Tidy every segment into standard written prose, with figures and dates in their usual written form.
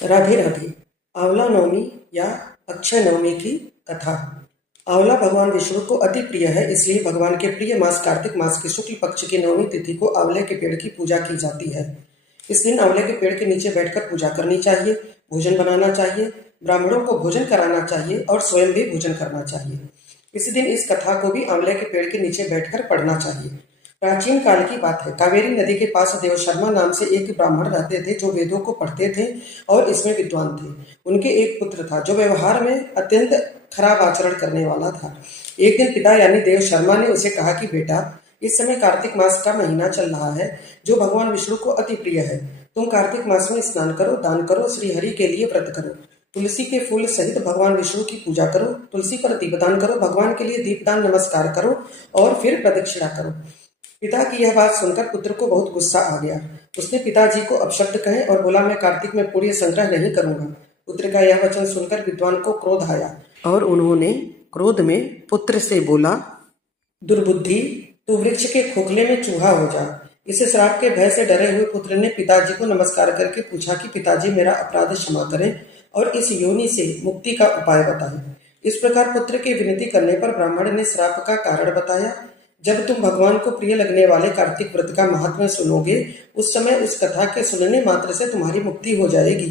राधे राधे। आंवला नवमी या अक्षय नवमी की कथा। आंवला भगवान विष्णु को अति प्रिय है, इसलिए भगवान के प्रिय मास कार्तिक मास की शुक्ल पक्ष की नवमी तिथि को आंवले के पेड़ की पूजा की जाती है। इस दिन आंवले के पेड़ के नीचे बैठकर पूजा करनी चाहिए, भोजन बनाना चाहिए, ब्राह्मणों को भोजन कराना चाहिए और स्वयं भी भोजन करना चाहिए। इसी दिन इस कथा को भी आंवले के पेड़ के नीचे बैठकर पढ़ना चाहिए। प्राचीन काल की बात है। कावेरी नदी के पास देवशर्मा नाम से एक ब्राह्मण रहते थे जो वेदों को पढ़ते थे और इसमें विद्वान थे। उनके एक पुत्र था जो व्यवहार में अत्यंत खराब आचरण करने वाला था। एक दिन पिता यानी देवशर्मा ने उसे कहा कि बेटा, इस समय कार्तिक मास का महीना चल रहा है जो भगवान विष्णु को अति प्रिय है। तुम कार्तिक मास में स्नान करो, दान करो, श्री हरि के लिए व्रत करो, तुलसी के फूल सहित भगवान विष्णु की पूजा करो, तुलसी पर दीपदान करो, भगवान के लिए दीपदान नमस्कार करो और फिर प्रदक्षिणा करो। पिता की यह बात सुनकर पुत्र को बहुत गुस्सा आ गया। उसने पिताजी को अपशब्द कहे और बोला, मैं कार्तिक में पुण्य संग्रह नहीं करूंगा। पुत्र का यह वचन सुनकर विद्वान को क्रोध आया और उन्होंने क्रोध में पुत्र से बोला, दुर्बुद्धि, तू वृक्ष के खोखले में चूहा हो जा। इस श्राप के भय से डरे हुए पुत्र ने पिताजी को नमस्कार करके पूछा कि पिताजी, मेरा अपराध क्षमा करें और इस योनि से मुक्ति का उपाय बताएं। इस प्रकार पुत्र की विनती करने पर ब्राह्मण ने श्राप का कारण बताया। जब तुम भगवान को प्रिय लगने वाले कार्तिक व्रत का महात्म्य सुनोगे, उस समय उस कथा के सुनने मात्र से तुम्हारी मुक्ति हो जाएगी।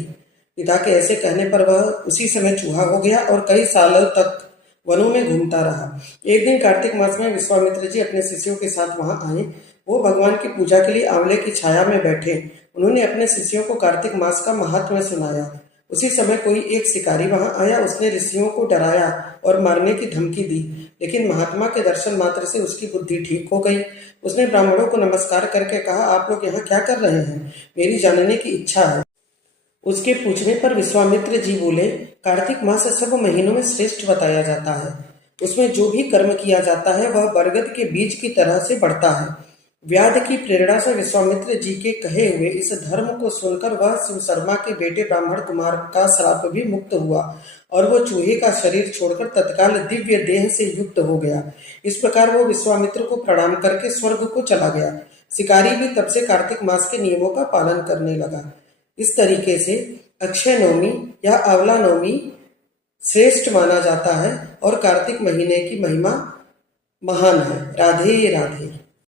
पिता के ऐसे कहने पर वह उसी समय चूहा हो गया और कई सालों तक वनों में घूमता रहा। एक दिन कार्तिक मास में विश्वामित्र जी अपने शिष्यों के साथ वहां आए। वो भगवान की पूजा के लिए आंवले की छाया में बैठे। उन्होंने अपने शिष्यों को कार्तिक मास का महात्म्य सुनाया। उसी समय कोई एक शिकारी वहां आया। उसने ऋषियों को डराया और मारने की धमकी दी, लेकिन महात्मा के दर्शन मात्र से उसकी बुद्धि ठीक हो गई। उसने ब्राह्मणों को नमस्कार करके कहा, आप लोग यहाँ क्या कर रहे हैं? मेरी जानने की इच्छा है। उसके पूछने पर विश्वामित्र जी बोले, कार्तिक मास सब महीनों में श्रेष्ठ बताया जाता है। उसमें जो भी कर्म किया जाता है वह बरगद के बीज की तरह से बढ़ता है। व्याध की प्रेरणा से विश्वामित्र जी के कहे हुए इस धर्म को सुनकर वह शिवशर्मा के बेटे ब्राह्मण कुमार का श्राप भी मुक्त हुआ और वो चूहे का शरीर छोड़कर तत्काल दिव्य देह से युक्त हो गया। इस प्रकार वो विश्वामित्र को प्रणाम करके स्वर्ग को चला गया। शिकारी भी तब से कार्तिक मास के नियमों का पालन करने लगा। इस तरीके से अक्षय नवमी या आंवला नवमी श्रेष्ठ माना जाता है और कार्तिक महीने की महिमा महान है। राधे राधे।